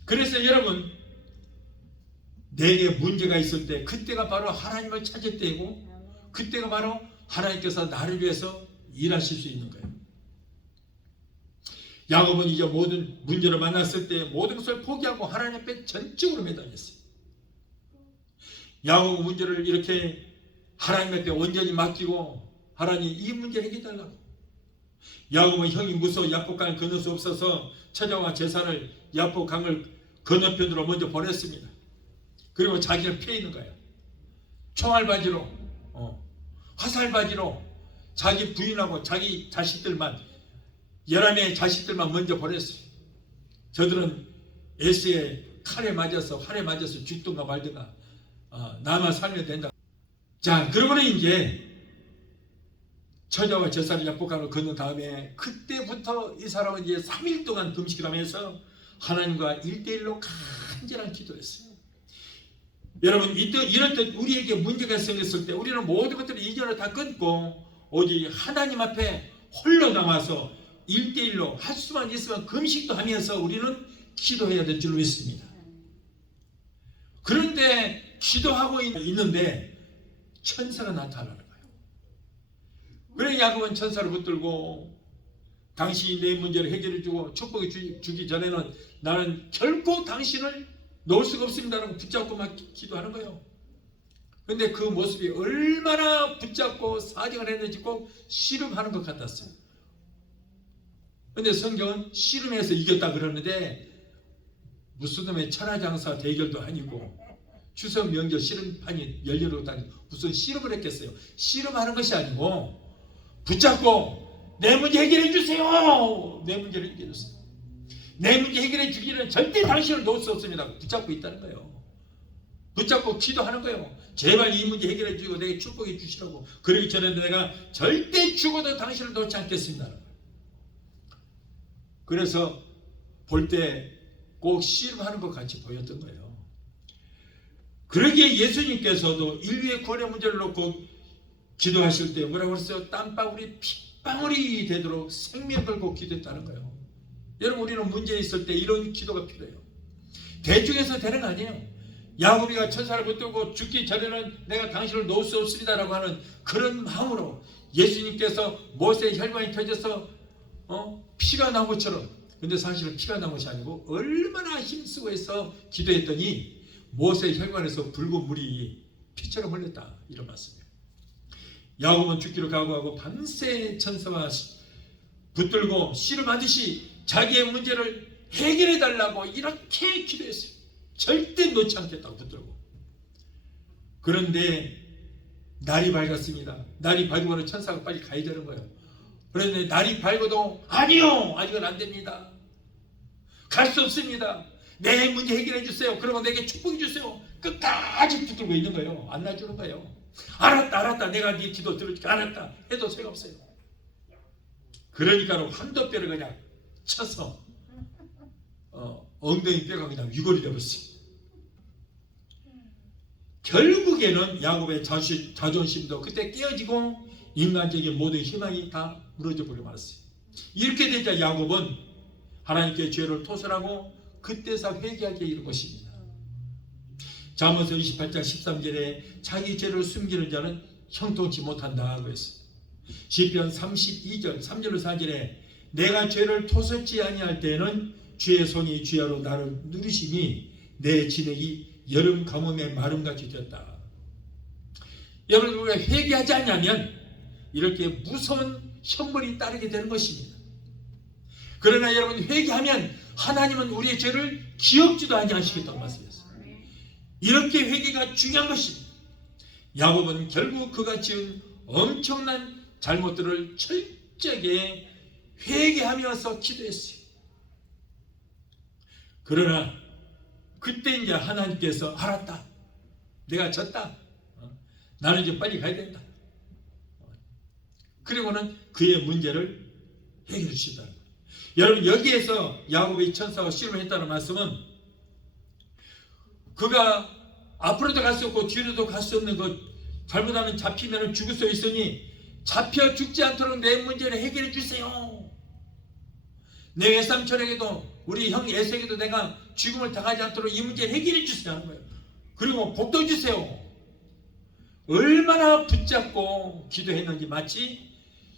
그래서 여러분 내게 문제가 있을 때 그때가 바로 하나님을 찾을 때이고 그때가 바로 하나님께서 나를 위해서 일하실 수 있는 거예요. 야곱은 이제 모든 문제를 만났을 때 모든 것을 포기하고 하나님 앞에 전적으로 매달렸어요. 야곱은 문제를 이렇게 하나님 앞에 온전히 맡기고 하나님 이 문제를 해결해달라고. 야곱은 형이 무서워 야복강을 건널 수 없어서 처자와 재산을 야복강을 건너편으로 먼저 보냈습니다. 그리고 자기를 피해 있는 거예요. 총알바지로 화살바지로 자기 부인하고 자기 자식들만 11명의 자식들만 먼저 보냈어요. 저들은 에스의 칼에 맞아서 활에 맞아서 죽든가 말든가 나만 살면 된다. 자 그러고는 이제 처자와 제사를 약복강을 건넌 다음에 그때부터 이 사람은 이제 3일 동안 금식을 하면서 하나님과 1대1로 간절한 기도를 했어요. 여러분 이럴 때 우리에게 문제가 생겼을 때 우리는 모든 것들을 이전을 다 끊고 오직 하나님 앞에 홀로 나와서 1대1로 할 수만 있으면 금식도 하면서 우리는 기도해야 될 줄 믿습니다. 그런데 기도하고 있는데 천사가 나타나는 거예요. 그래 야곱은 천사를 붙들고 당신이 내 문제를 해결해 주고 축복해 주기 전에는 나는 결코 당신을 놓을 수가 없습니다라고 붙잡고 막 기도하는 거예요. 그런데 그 모습이 얼마나 붙잡고 사정을 했는지 꼭 씨름하는 것 같았어요. 그런데 성경은 씨름해서 이겼다 그러는데 무슨 놈의 천하장사 대결도 아니고 추석 명절 씨름판이 열리려고 하니 무슨 씨름을 했겠어요. 씨름하는 것이 아니고 붙잡고 내 문제 해결해 주세요. 내 문제를 해결해 주세요. 내 문제 해결해 주기는 절대 당신을 놓을 수 없습니다. 붙잡고 있다는 거예요. 붙잡고 기도하는 거예요. 제발 이 문제 해결해 주고 내게 축복해 주시라고. 그러기 전에 내가 절대 죽어도 당신을 놓지 않겠습니다. 그래서 볼 때 꼭 씨름하는 것 같이 보였던 거예요. 그러기에 예수님께서도 인류의 구원의 문제를 놓고 기도하실 때 뭐라고 그랬어요? 땀방울이 핏방울이 되도록 생명 걸고 기도했다는 거예요. 여러분 우리는 문제 있을 때 이런 기도가 필요해요. 대충해서 되는 거 아니에요. 야곱이가 천사를 붙들고 죽기 전에는 내가 당신을 놓을 수 없습니다라고 하는 그런 마음으로 예수님께서 모세의 혈관이 펴져서 피가 나온 것처럼, 근데 사실은 피가 나온 것이 아니고 얼마나 힘쓰고 해서 기도했더니 모세의 혈관에서 붉은 물이 피처럼 흘렀다 이런 말씀이에요. 야곱은 죽기로 각오하고 밤새 천사와 붙들고 씨름하듯이 자기의 문제를 해결해 달라고 이렇게 기도했어요. 절대 놓지 않겠다고 붙들고. 그런데 날이 밝았습니다. 날이 밝으면 천사가 빨리 가야 되는 거예요. 그런데 날이 밝아도 아니요, 아직은 안 됩니다. 갈 수 없습니다. 내 문제 해결해 주세요. 그리고 내게 축복해 주세요. 끝까지 붙들고 있는 거예요. 안 놔주는 거예요. 알았다 내가 네 기도 들어줄게. 알았다 해도 소용없어요. 그러니까 한도뼈를 그냥 쳐서 엉덩이 뼈가 그냥 위골이 되었어요. 결국에는 야곱의 자존심도 그때 깨어지고 인간적인 모든 희망이 다 무너져 버려 말았어요. 이렇게 되자 야곱은 하나님께 죄를 토설하고 그때서 회개하게 이른 것입니다. 잠언서 28장 13절에 자기 죄를 숨기는 자는 형통치 못한다 그랬습니다. 시편 32절 3절로 4절에 내가 죄를 토설지 아니할 때에는 주의 손이 주야로 나를 누르시니 내 진액이 여름 가뭄의 마름같이 되었다. 여러분, 우리가 회개하지 않냐면 이렇게 무서운 형벌이 따르게 되는 것입니다. 그러나 여러분, 회개하면 하나님은 우리의 죄를 기억지도 아니하시겠다고 말씀했어요. 이렇게 회개가 중요한 것입니다. 야곱은 결국 그가 지은 엄청난 잘못들을 철저하게 회개하면서 기도했어요. 그러나 그때 이제 하나님께서 알았다. 내가 졌다. 나는 이제 빨리 가야 된다. 그리고는 그의 문제를 해결해 주시다. 여러분, 여기에서 야곱의 천사가 씨름을 했다는 말씀은 그가 앞으로도 갈 수 없고 뒤로도 갈 수 없는 그 잘못하면 잡히면 죽을 수 있으니 잡혀 죽지 않도록 내 문제를 해결해 주세요. 내 외삼촌에게도 우리 형 에서에게도 내가 죽음을 당하지 않도록 이 문제를 해결해 주세요 하는 거예요. 그리고 복도 주세요. 얼마나 붙잡고 기도했는지 마치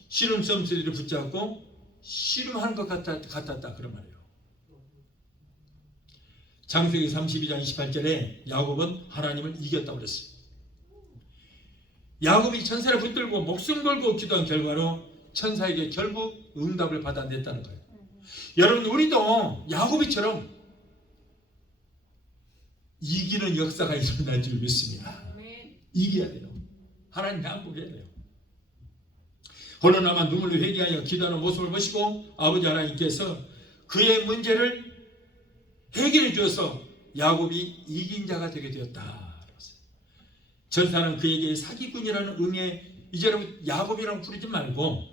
씨름 점수들을 붙잡고 씨름하는 것 같았다 그런 말이에요. 창세기 32장 28절에 야곱은 하나님을 이겼다고 그랬어요. 야곱이 천사를 붙들고 목숨 걸고 기도한 결과로 천사에게 결국 응답을 받아냈다는 거예요. 여러분, 우리도 야곱이처럼 이기는 역사가 일어날 줄 믿습니다. 이겨야 돼요. 하나님 양보해야 돼요. 홀로 남아 눈물로 회개하여 기도하는 모습을 보시고 아버지 하나님께서 그의 문제를 해결해 주어서 야곱이 이긴 자가 되게 되었다. 천사는 그에게 사기꾼이라는 의미의 이제 여러분 야곱이라고 부르지 말고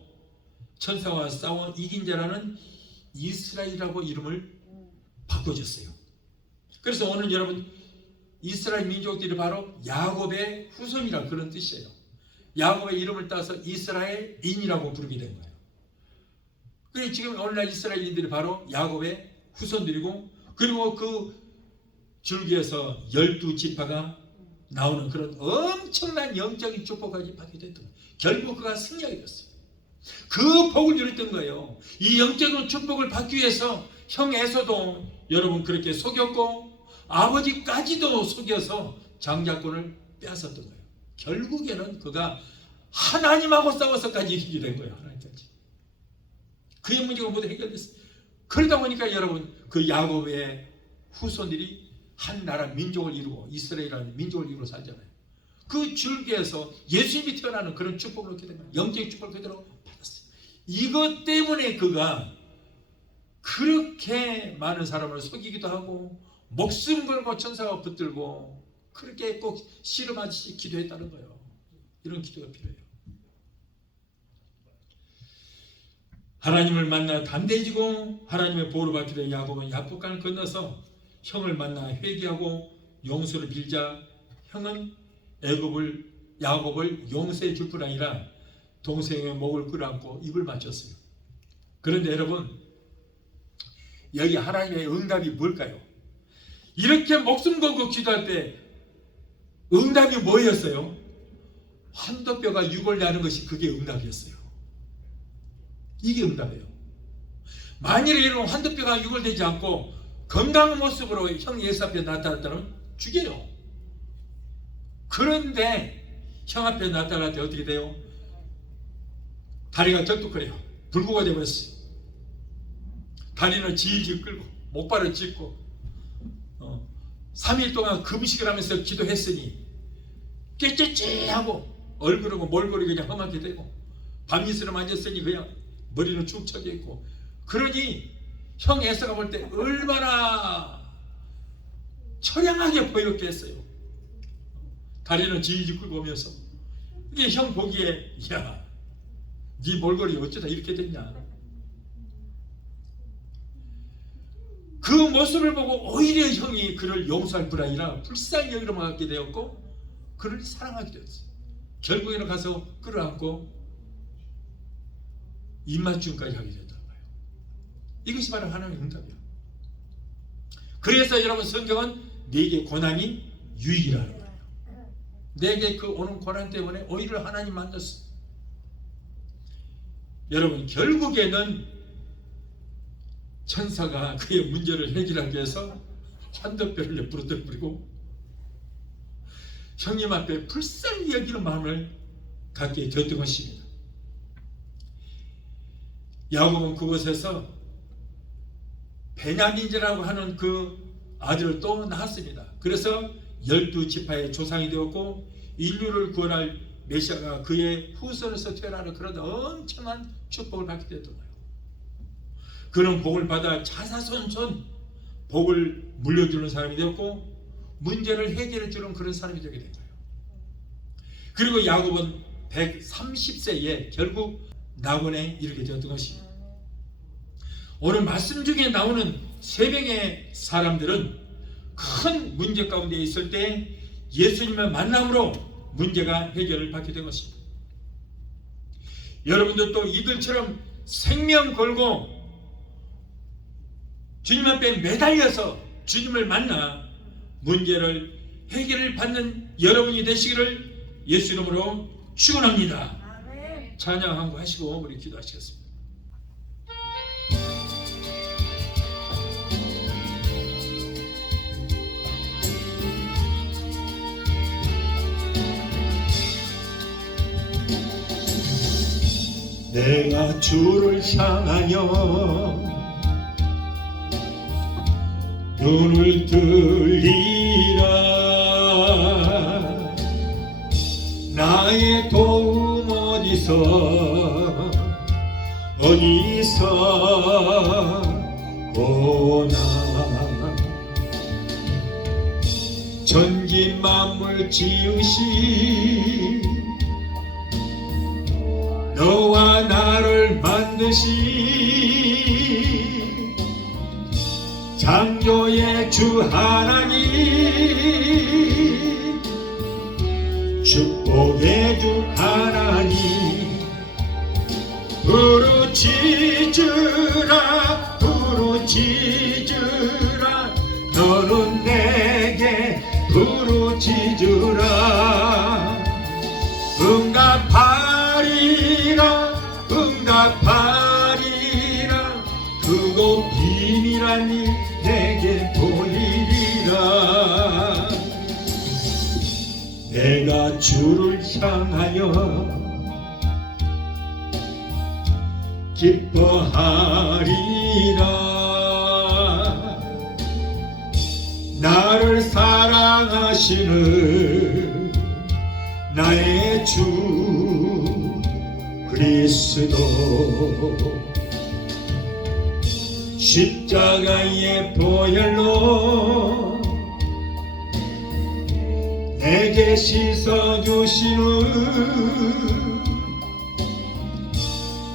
천사와 싸워 이긴 자라는 이스라엘이라고 이름을 바꿔줬어요. 그래서 오늘 여러분 이스라엘 민족들이 바로 야곱의 후손이라 그런 뜻이에요. 야곱의 이름을 따서 이스라엘인이라고 부르게 된 거예요. 그래서 지금 오늘날 이스라엘인들이 바로 야곱의 후손들이고, 그리고 그 줄기에서 12지파가 나오는 그런 엄청난 영적인 축복까지 받게 됐던 거예요. 결국 그가 승리하게 됐어요. 그 복을 누렸던 거예요. 이 영적인 축복을 받기 위해서 형 에서도 여러분 그렇게 속였고 아버지까지도 속여서 장자권을 빼앗았던 거예요. 결국에는 그가 하나님하고 싸워서까지 이기게 된 거예요. 하나님까지. 그의 문제가 모두 해결됐어요. 그러다 보니까 여러분 그 야곱의 후손들이 한 나라 민족을 이루고 이스라엘이라는 민족을 이루고 살잖아요. 그 줄기에서 예수님이 태어나는 그런 축복을 얻게 된 거예요. 영적인 축복을 그대로 받았어요. 이것 때문에 그가 그렇게 많은 사람을 속이기도 하고 목숨 걸고 천사가 붙들고 그렇게 꼭 씨름하듯이 기도했다는 거예요. 이런 기도가 필요해요. 하나님을 만나 담대해지고 하나님의 보호를 받게 된 야곱은 야복강을 건너서 형을 만나 회개하고 용서를 빌자 형은 야곱을 용서해 줄 뿐 아니라 동생의 목을 끌어안고 입을 맞췄어요. 그런데 여러분 여기 하나님의 응답이 뭘까요? 이렇게 목숨 걸고 기도할 때 응답이 뭐였어요? 환도뼈가 유골나는 것이 그게 응답이었어요. 이게 응답이에요. 만일에 이런 환도뼈가 유골되지 않고 건강한 모습으로 형 예수 앞에 나타났다면 죽여요. 그런데 형 앞에 나타날 때 어떻게 돼요? 다리가 절뚝거려요. 불구가 되어버렸어요. 다리는 질질 끌고 목발을 찢고 3일 동안 금식을 하면서 기도했으니 깨째째하고 얼굴하고 몰골이 그냥 험하게 되고 밤이슬을 만졌으니 그냥 머리는 축 처져 있고, 그러니 형 에서가 볼 때 얼마나 처량하게 보였겠어요. 다리는 질질 끌고 오면서 이게 형 보기에 야, 네 몰골이 어쩌다 이렇게 됐냐. 그 모습을 보고 오히려 형이 그를 용서할 뿐 아니라 불쌍히 여기로만 갖게 되었고 그를 사랑하게 되었어요. 결국에는 가서 끌어안고 입맞춤까지 하게 됐단 말이에요. 이것이 바로 하나님의 응답이야. 그래서 여러분, 성경은 내게 고난이 유익이라는 거예요. 내게 그 오는 고난 때문에 오히려 하나님 만났어. 여러분, 결국에는 천사가 그의 문제를 해결하기 위해서 환도뼈를 옆으로 떼버리고 형님 앞에 불쌍히 여기는 마음을 갖게 되었던 것입니다. 야곱은 그곳에서 베냐민이라고 하는 그 아들을 또 낳았습니다. 그래서 12지파의 조상이 되었고 인류를 구원할 메시아가 그의 후손에서 태어나는 그런 엄청난 축복을 받게 되었던 거예요. 그는 복을 받아 자사손손 복을 물려주는 사람이 되었고 문제를 해결해 주는 그런 사람이 되게 된 거예요. 그리고 야곱은 130세에 결국 낙원에 이르게 되었던 것입니다. 오늘 말씀 중에 나오는 세 명의 사람들은 큰 문제 가운데 있을 때 예수님의 만남으로 문제가 해결을 받게 된 것입니다. 여러분들도 이들처럼 생명 걸고 주님 앞에 매달려서 주님을 만나 문제를 해결을 받는 여러분이 되시기를 예수 이름으로 축원합니다. 찬양 한곡 하시고 우리 기도하시겠습니다. 내가 주를 향하여 눈을 들리라. 나의 도움 어디서 오나. 전진 만물 지으시 너와 나를 만드시 창조의 주 하나님, 축복의 주 하나님, 부르짖으라 부르짖으라 너는 내게 부르짖으라. 응답하리라 그곳 비밀한 일 내게 보이리라. 내가 주를 향하여 기뻐하리라. 나를 사랑하시는 나의 주 그리스도, 십자가의 보혈로 내게 씻어주시는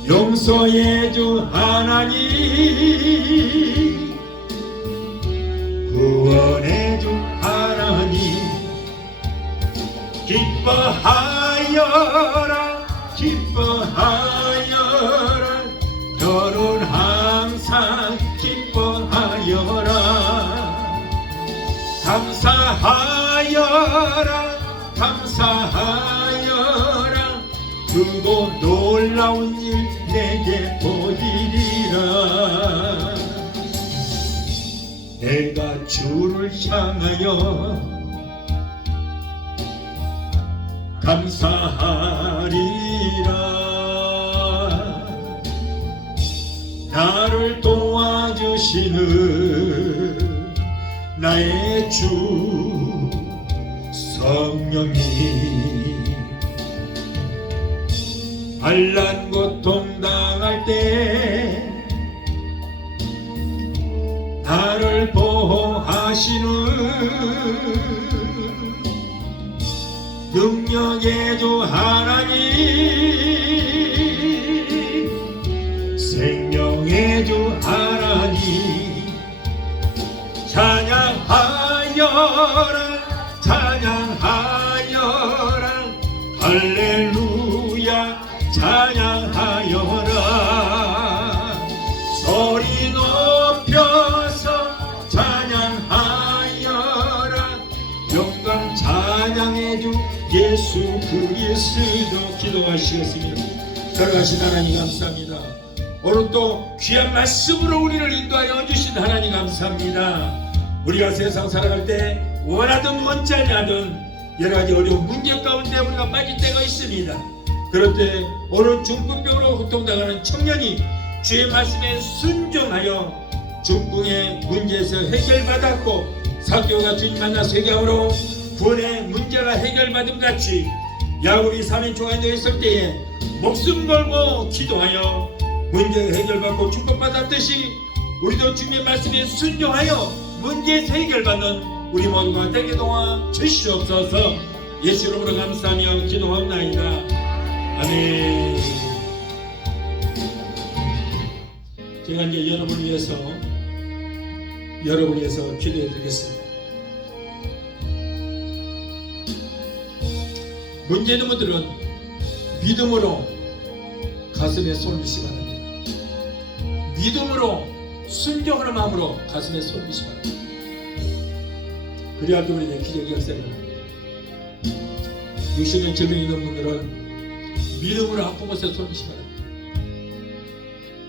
용서의 주 하나님, 구원의 주 하나님, 기뻐하여라 기뻐하여라 너는 항상 기뻐하여라. 감사하여라 그곳 놀라운 일 내게 보이리라. 내가 주를 향하여 감사하리라. 나를 도와주시는 나의 주 성령님, 환난 고통 당할 때 나를 보호하시는 능력의 주 하나님, 생명의 주 하나님, 찬양하여라 찬양하여라 할렐루야 찬양하여라. 소리 높여 예수 그리스도. 기도하시겠습니다. 살아가신 하나님 감사합니다. 오늘 또 귀한 말씀으로 우리를 인도하여 주신 하나님 감사합니다. 우리가 세상 살아갈 때 원하든 원치 아니하든 여러 가지 어려운 문제 가운데 우리가 빠질 때가 있습니다. 그럴 때 오늘 중풍병으로 고통당하는 청년이 주의 말씀에 순종하여 중풍의 문제에서 해결받았고 사도가 주님 만나서 회개함으로 구원의 문제가 해결받음 같이 야곱이 3인 종안되어 있을 때에 목숨 걸고 기도하여 문제가 해결받고 축복받았듯이 우리도 주님의 말씀에 순종하여 문제에서 해결받는 우리 모두가 되게 도와 주시옵소서. 예수 이름으로 감사하며 기도합나이다. 아멘. 제가 이제 여러분을 위해서 기도해 드리겠습니다. 문제 있는 분들은 믿음으로 가슴에 손을 얹으시기 바랍니다. 믿음으로 순종하는 마음으로 가슴에 손을 얹으시기 바랍니다. 그래야 우리의 기적의 역사가 일어납니다. 60년 질병이 있는 분들은 믿음으로 아픈 곳에 손을 얹으시기 바랍니다.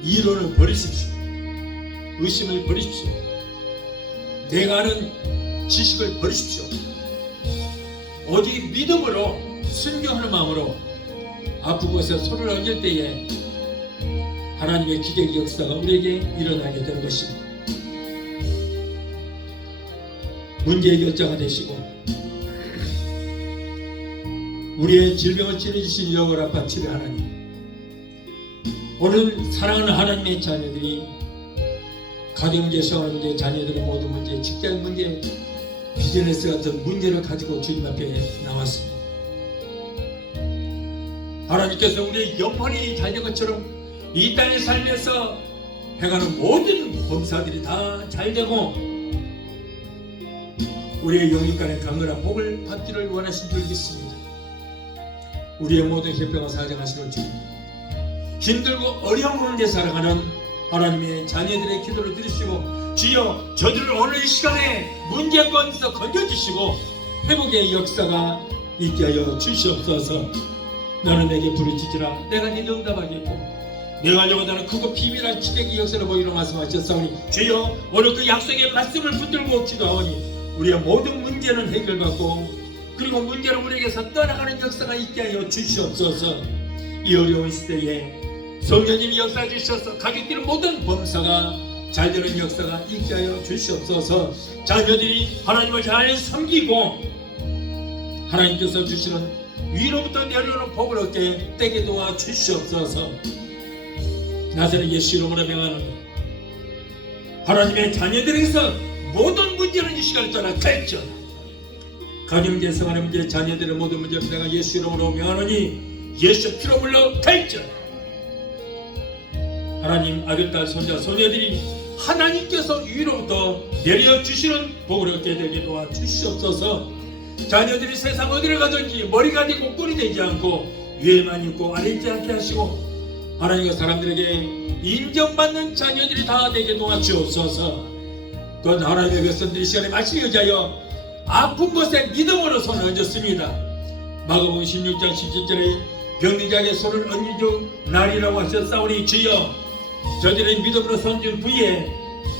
이론을 버리십시오. 의심을 버리십시오. 내가 아는 지식을 버리십시오. 오직 믿음으로 순종하는 마음으로 아픈 곳에 손을 얹을 때에 하나님의 기적의 역사가 우리에게 일어나게 되는 것입니다. 문제의 결정가 되시고 우리의 질병을 치료해주신 여호와 치료 하나님, 오늘 사랑하는 하나님의 자녀들이 가정문제, 생활문제, 자녀들의 모든 문제, 직장 문제, 비즈니스 같은 문제를 가지고 주님 앞에 나왔습니다. 하나님께서 우리의 영혼이 잘 된 것처럼 이 땅에 살면서 행하는 모든 범사들이 다 잘 되고 우리의 영육간의 강건한 복을 받기를 원하신 줄 믿습니다. 우리의 모든 협병과 사정하시는 주, 힘들고 어려운 가운데 살아가는 하나님의 자녀들의 기도를 들으시고 주여 저들을 오늘 이 시간에 문제권에서 건져주시고 회복의 역사가 있게 하여 주시옵소서. 너는 내게 부르짖으라 내가 네게 응답하겠고 내가 하려고 하는 크고 비밀한 기적의 역사를 보이로 말씀하셨사오니 주여 오늘 그 약속의 말씀을 붙들고 기도하오니 우리의 모든 문제는 해결받고 그리고 문제를 우리에게서 떠나가는 역사가 있게 하여 주시옵소서. 이 어려운 시대에 성령님이 역사해 주셔서 가족들의 모든 범사가 잘 되는 역사가 있게 하여 주시옵소서. 자녀들이 하나님을 잘 섬기고 하나님께서 주시는 위로부터 내려오는 복을 얻게 되게 도와 주시옵소서. 나사렛 예수 이름으로 명하노니 하나님의 자녀들에게서 모든 문제는 이 시간을 떠나 갈지어다. 가정문제, 생활의 문제, 자녀들의 모든 문제를 내가 예수 이름으로 명하노니 예수 피로 물러 갈지어다. 하나님 아들, 딸, 손자, 소녀들이 하나님께서 위로부터 내려주시는 복을 얻게 되게 도와 주시옵소서. 자녀들이 세상 어디를 가든지 머리가 되고 꼴이 되지 않고 위에만 있고 아래 있지 않게 하시고 하나님과 사람들에게 인정받는 자녀들이 다 되게 도와주옵소서. 또한 하나님의 백성들이 시간에 말씀에 의지하여 아픈 곳에 믿음으로 손을 얹었습니다. 마가복음 16장 17절에 병든 자에게 손을 얹은 중 날이라고 하셨사오니 주여 저들의 믿음으로 손준 부위에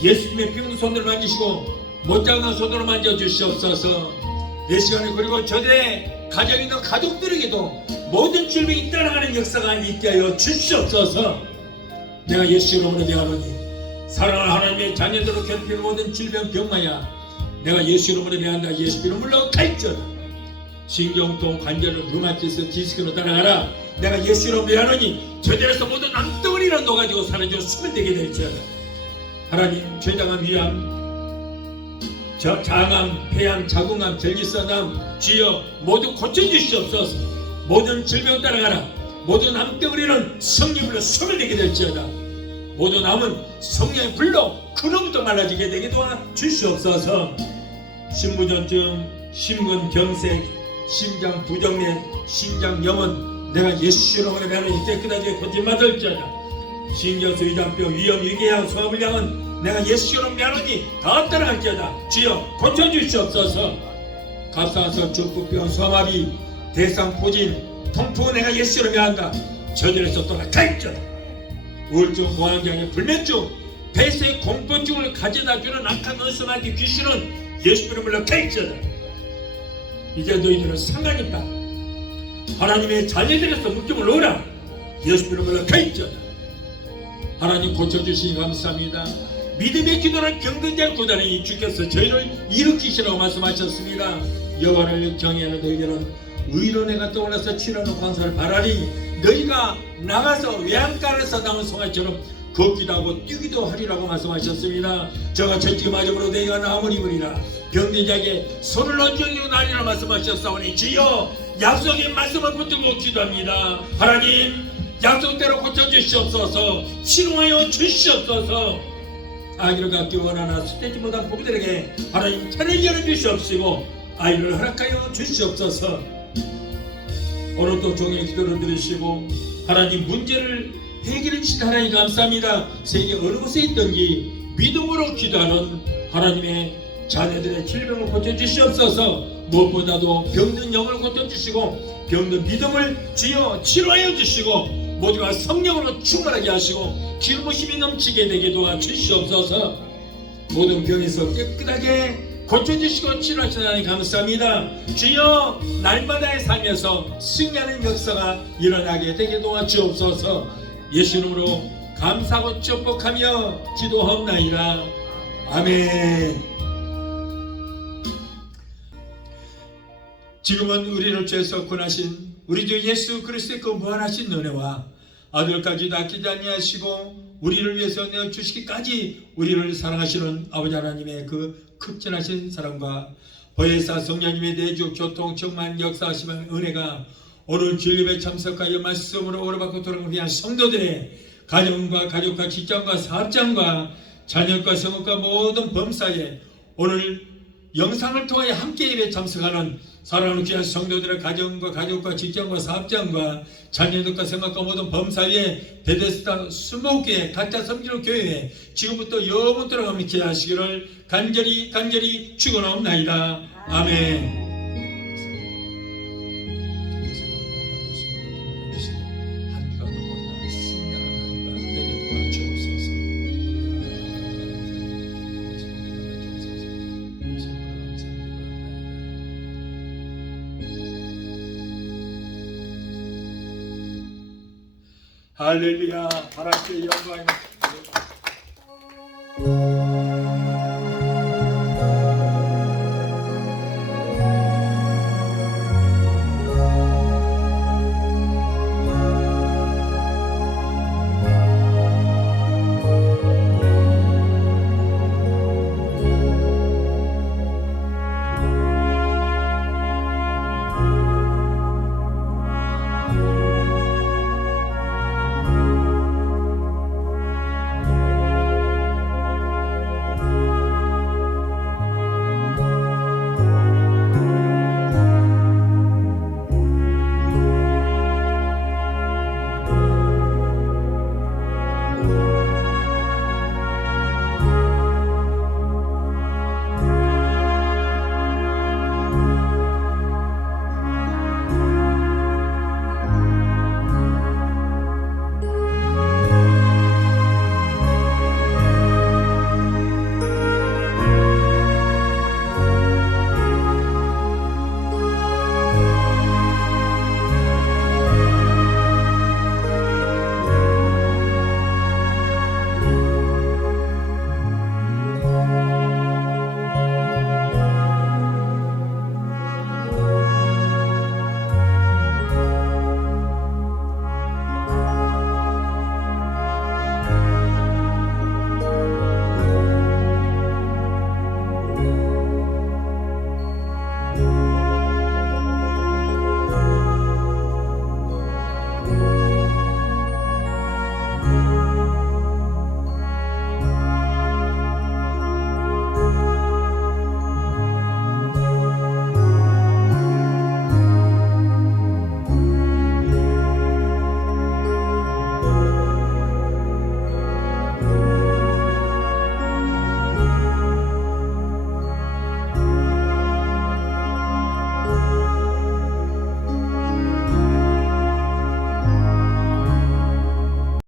예수님의 병든 손으로 만지시고 못장난 손으로 만져주시옵소서. 이 시간에 그리고 저들의 가정에 있는 가족들에게도 모든 질병이 떠나가는 역사가 있게 하여 주시옵소서. 내가 예수 이름으로 대하노니 사랑하는 하나님의 자녀들로 괴롭히는 모든 질병 병마야 내가 예수 이름으로 대한다. 예수 이름으로 물러갈지어다. 신경통, 관절로, 류마티스, 디스크로 따라가라. 내가 예수 이름으로 대하노니 저들에서 모든 암덩어리를 녹아지고 사라져 숨을 되게 될지어다. 하나님 죄당한 위암, 장암, 폐암, 자궁암, 전립선암 주여 모두 고쳐주시옵소서. 모든 질병 따라가라. 모든 암덩어리는 성령으로 숨을 내게 될지어다. 모든 암은 성령의 불로 그로부터 말라지게 되게 도와 주시옵소서. 신부전증, 심근경색, 심장 부정맥, 심장 염원 내가 예수 이름으로 하나님 깨끗하게 고침받을지어다. 신경수, 위장병, 위염, 위궤양, 소화불량은 내가 예수 이름으로 하나님 다 따라갈지어다. 주여 고쳐주시옵소서. 갑상선, 중풍병, 소아마비 대상포진 통풍 내가 예수로 명한다. 저들에서 돌아갈지어다. 우울증, 공황장애, 불면증, 폐쇄 공포증을 가져다주는 악한 어스마귀 귀신은 예수 이름으로 갈지어다. 이제 너희들은 상관이 있다. 하나님의 자녀들에서 묶임을 놓으라. 예수 이름으로 갈지어다. 하나님 고쳐주시니 감사합니다. 믿음의 기도는 병든 자를 고다니 주께서 저희를 일으키시라고 말씀하셨습니다. 여호와를 경외하는 너희들은 의로 내가 떠올라서 치러는 광선을 바라니 너희가 나가서 외양간에서 나온 송아지처럼 걷기도 하고 뛰기도 하리라고 말씀하셨습니다. 저가 천지가 맞음으로 너희가 나음을 입으리라. 병든 자에게 손을 얹어주고 나리라 말씀하셨사오니 주여 약속의 말씀을 붙들고 기도합니다. 하나님 약속대로 고쳐주시옵소서. 치료하여 주시옵소서. 아기를 갖기 원하나 수되지 못한 부부들에게 하나님 편을 열어주시옵시고 아이를 허락하여 주시옵소서. 오늘도 종의 기도를 들으시고 하나님 문제를 해결해 주신 하나님 감사합니다. 세계 어느 곳에 있든지 믿음으로 기도하는 하나님의 자녀들의 질병을 고쳐주시옵소서. 무엇보다도 병든 영을 고쳐주시고 병든 믿음을 주여 치료하여 주시고 모두가 성령으로 충만하게 하시고 기름 부심이 넘치게 되게 도와주시옵소서. 모든 병에서 깨끗하게 고쳐주시고 치료하시는 하나님 감사합니다. 주여 날마다의 삶에서 승리하는 역사가 일어나게 되게 도와주옵소서. 예수 이름으로 감사하고 축복하며 기도하옵나이다. 아멘. 지금은 우리를 죄에서 구원하신 우리 주 예수 그리스도의 그 무한하신 은혜와 아들까지도 아끼지 아니하시고 우리를 위해서 내어주시기까지 우리를 사랑하시는 아버지 하나님의 그 극진하신 사랑과 보혜사 성령님의 내주 교통 충만 역사하시는 은혜가 오늘 주일예배 참석하여 말씀으로 오래받고 돌아가기 위한 성도들의 가정과 가족과 직장과 사업장과 자녀과 성업과 모든 범사에 오늘 영상을 통하여 함께 예배 참석하는 사랑하는 귀한 성도들의 가정과 가족과 직장과 사업장과 자녀들과 생각과 모든 범사에 베데스다 20개 각자 섬기는 교회에 지금부터 영원토록 함께 하시기를 간절히 축원하옵나이다. 아멘. 할렐루야. 하나님께 영광이